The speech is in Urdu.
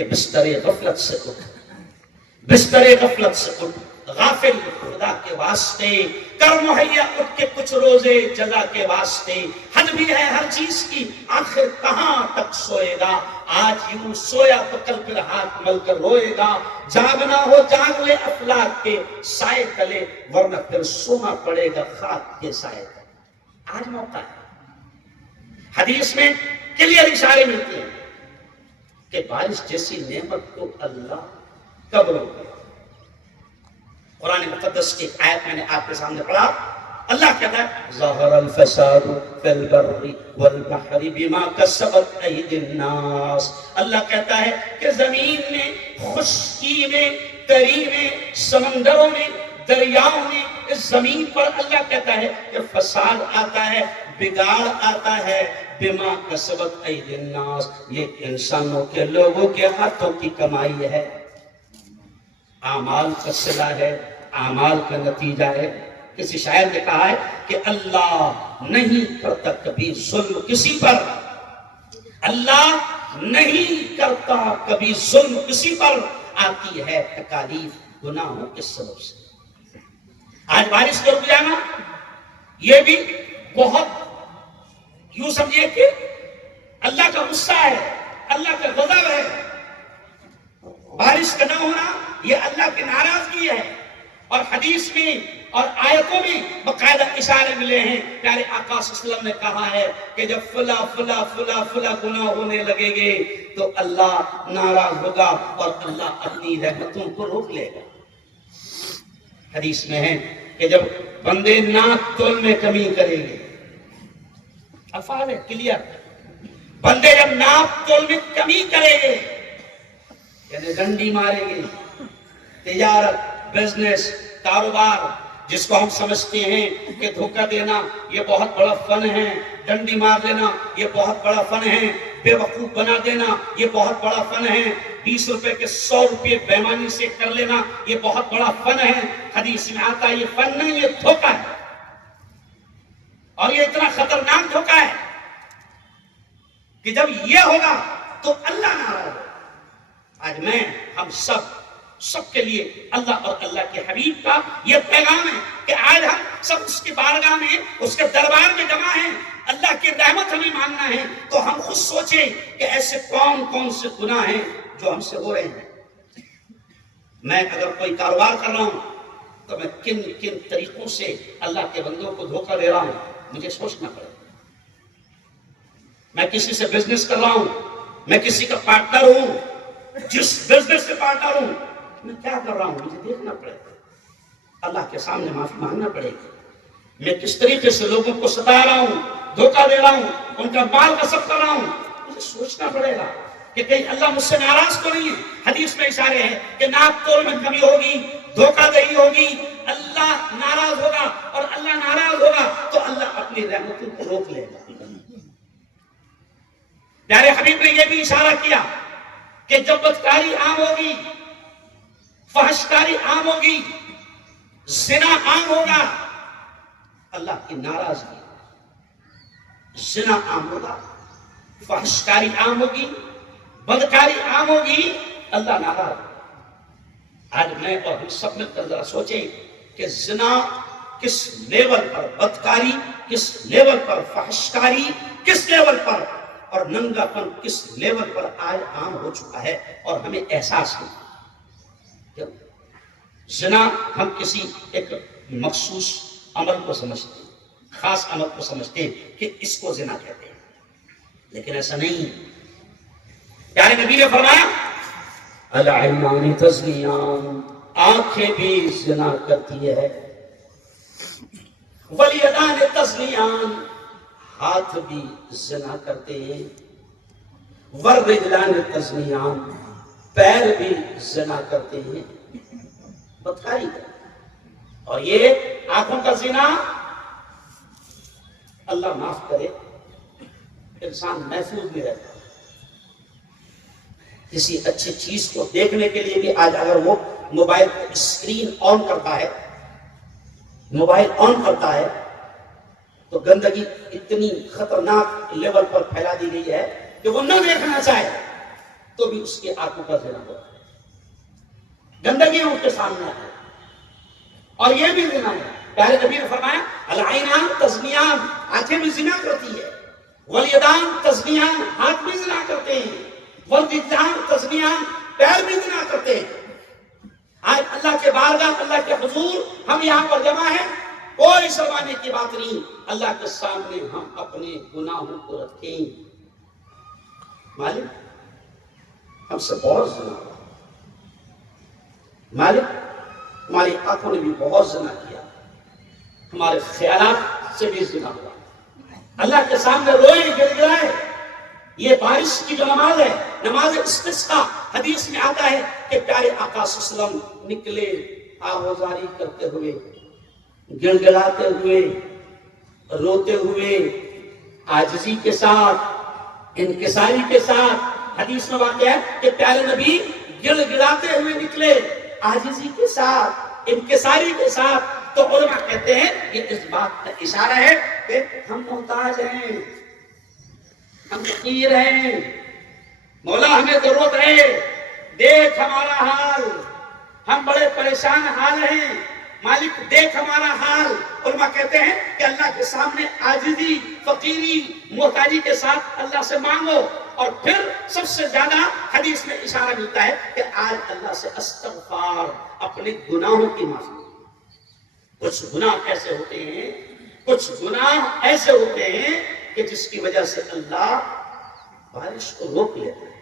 کہ بستر غفلت سے اٹھ، بستر غفلت سے اٹھ، غافل خدا کے واسطے کر مہیا اٹھ کے کچھ روزے جزا کے واسطے، حد بھی ہے ہر چیز کی، آخر کہاں تک سوئے گا، آج یوں سویا تو کل پھر ہاتھ مل کر روئے گا، جاگنا ہو جاگ لے افلاک کے سائے تلے، ورنہ پھر سونا پڑے گا خاک کے سائے تلے۔ آج موقع ہے، حدیث میں کلیئر اشارے ملتے ہیں کہ بارش جیسی نعمت کو اللہ کب روکے۔ قرآن مقدس کی ایک آیت میں نے آپ کے سامنے پڑھا، اللہ کہتا ہے ظہر الفساد فی البر والبحر بما کسبت ایدی الناس، اللہ کہتا ہے کہ زمین میں، خشکی میں، تری میں، سمندروں میں، دریاؤں میں، اس زمین پر اللہ کہتا ہے کہ فساد آتا ہے، بگاڑ آتا ہے، بما کسبت ایدی الناس، یہ انسانوں کے، لوگوں کے ہاتھوں کی کمائی ہے، اعمال کا صلہ ہے، اعمال کا نتیجہ ہے۔ کسی شاعر نے کہا ہے کہ اللہ نہیں کرتا کبھی ظلم کسی پر، اللہ نہیں کرتا کبھی ظلم کسی پر، آتی ہے تکالیف گناہوں کے سبب سے۔ آج بارش کا رک جانا یہ بھی بہت یوں سمجھیے کہ اللہ کا غصہ ہے، اللہ کا غضب ہے۔ بارش کا نہ ہونا یہ اللہ کی ناراضگی ہے، اور حدیث میں اور آیتوں میں باقاعدہ اشارے ملے ہیں۔ پیارے آقا صلی اللہ علیہ وسلم نے کہا ہے کہ جب فلا فلا فلا فلا گناہ ہونے لگے گے تو اللہ ناراض ہوگا اور اللہ اپنی رحمتوں کو روک لے گا۔ حدیث میں ہے کہ جب بندے ناپ تول میں کمی کریں گے، الفاظ ہے کلیئر، بندے جب ناپ تول میں کمی کریں گے، یعنی ڈنڈی ماریں گے، تجارت، بزنس، کاروبار، جس کو ہم سمجھتے ہیں کہ دھوکہ دینا یہ بہت بڑا فن ہے، ڈنڈی مار دینا یہ بہت بڑا فن ہے، بے وقوف بنا دینا یہ بہت بڑا فن ہے، 20 روپے کے 100 روپے بےمانی سے کر لینا یہ بہت بڑا فن ہے۔ حدیث میں آتا ہے یہ فن نہیں، یہ دھوکہ ہے، اور یہ اتنا خطرناک دھوکہ ہے کہ جب یہ ہوگا تو اللہ ناراض ہوگا۔ آج میں ہم سب کے لیے اللہ اور اللہ کے حبیب کا یہ پیغام ہے کہ آج ہم سب اس کی بارگاہ میں، اس کے دربار میں جمع ہیں، اللہ کی رحمت ہمیں مانگنا ہے، تو ہم خود سوچیں کہ ایسے کون کون سے گناہ ہیں جو ہم سے ہو رہے ہیں۔ میں اگر کوئی کاروبار کر رہا ہوں تو میں کن کن طریقوں سے اللہ کے بندوں کو دھوکہ دے رہا ہوں، مجھے سوچنا پڑے گا۔ میں کسی سے بزنس کر رہا ہوں، میں کسی کا پارٹنر ہوں، جس بزنس سے پارٹنر ہوں میں کیا کر رہا ہوں مجھے دیکھنا پڑے گا، اللہ کے سامنے معافی مانگنا پڑے گی۔ میں کس طریقے سے لوگوں کو ستا رہا ہوں، دھوکہ دے رہا ہوں، ان کا مال غصب کر رہا ہوں، مجھے سوچنا پڑے گا کہ کہیں اللہ مجھ سے ناراض تو نہیں ہے۔ حدیث میں اشارے ہیں کہ ناپ تول میں کمی ہوگی، دھوکہ دہی ہوگی، اللہ ناراض ہوگا، اور اللہ ناراض ہوگا تو اللہ اپنی رحمتوں کو روک لے گا۔ پیارے حبیب نے یہ بھی اشارہ کیا کہ جب بدکاری عام ہوگی، فحشکاری عام ہوگی، زنا عام ہوگا، اللہ کی ناراضگی، زنا عام ہوگا، فحشکاری عام ہوگی، بدکاری عام ہوگی، اللہ ناراض ہوگا۔ آج میں اور ہم سب مل کر ذرا سوچیں کہ زنا کس لیول پر، بدکاری کس لیول پر، فحشکاری کس لیول پر، اور ننگا پن کس لیول پر آج عام ہو چکا ہے، اور ہمیں احساس نہیں۔ زنا ہم کسی ایک مخصوص عمل کو سمجھتے ہیں، خاص عمل کو سمجھتے ہیں کہ اس کو زنا کہتے ہیں، لیکن ایسا نہیں۔ پیارے نبی نے فرمایا العینان تزنیان، آنکھیں بھی زنا کرتی ہے، والیدان تزنیان، ہاتھ بھی زنا کرتے ہیں، والرجلان تزنیان، پیر بھی زنا کرتے ہیں، بدکاری کا۔ اور یہ آنکھوں کا زنا، اللہ معاف کرے، انسان محفوظ نہیں رہتا۔ کسی اچھی چیز کو دیکھنے کے لیے بھی آج اگر وہ موبائل اسکرین آن کرتا ہے، موبائل آن کرتا ہے، تو گندگی اتنی خطرناک لیول پر پھیلا دی گئی ہے کہ وہ نہ دیکھنا چاہے تو بھی اس کے آنکھوں کا زنا ہوتا ہے، گندگیاں اس کے سامنے آئے اور یہ بھی زنا ہے۔ پیارے نبی نے فرمایا العینان تزنیان، آنکھیں بھی زنا کرتی ہے، والیدان تزنیان، ہاتھ بھی زنا کرتے ہیں، والرجلان تزنیان، پیر بھی زنا کرتے ہیں۔ آج اللہ کے بارگاہ، اللہ کے حضور ہم یہاں پر جمع ہیں، کوئی شرمانے کی بات نہیں، اللہ کے سامنے ہم اپنے گناہوں کو رکھیں۔ مالک ہم سے بہت زنا ہوا، مالک ہماری آنکھوں نے بھی بہت زنا کیا، ہمارے خیالات سے بھی زنا ہوا، اللہ کے سامنے روئے گر گرائے۔ یہ بارش کی جو نماز ہے، نماز استسقاء، حدیث میں آتا ہے کہ پیارے آقا صلی اللہ علیہ وسلم نکلے آوازاری کرتے ہوئے، گڑ گڑاتے ہوئے، روتے ہوئے، عاجزی کے ساتھ، انکساری کے ساتھ۔ حدیث میں واقع ہے کہ پیارے نبی گڑ گڑاتے ہوئے نکلے، عاجزی کے ساتھ، انکساری کے ساتھ۔ تو علماء کہتے ہیں یہ اس بات کا اشارہ ہے کہ ہم محتاج ہیں، ہم فقیر ہیں، مولا ہمیں ضرورت ہے، دیکھ ہمارا حال، ہم بڑے پریشان حال ہیں، مالک دیکھ ہمارا حال۔ علماء کہتے ہیں کہ اللہ کے سامنے عاجزی، فقیری، محتاجی کے ساتھ اللہ سے مانگو، اور پھر سب سے زیادہ حدیث میں اشارہ ملتا ہے کہ آج اللہ سے استغفار، اپنے گناہوں کی معافی۔ کچھ گناہ ایسے ہوتے ہیں، کچھ گناہ ایسے ہوتے ہیں کہ جس کی وجہ سے اللہ بارش کو روک لیتا ہے،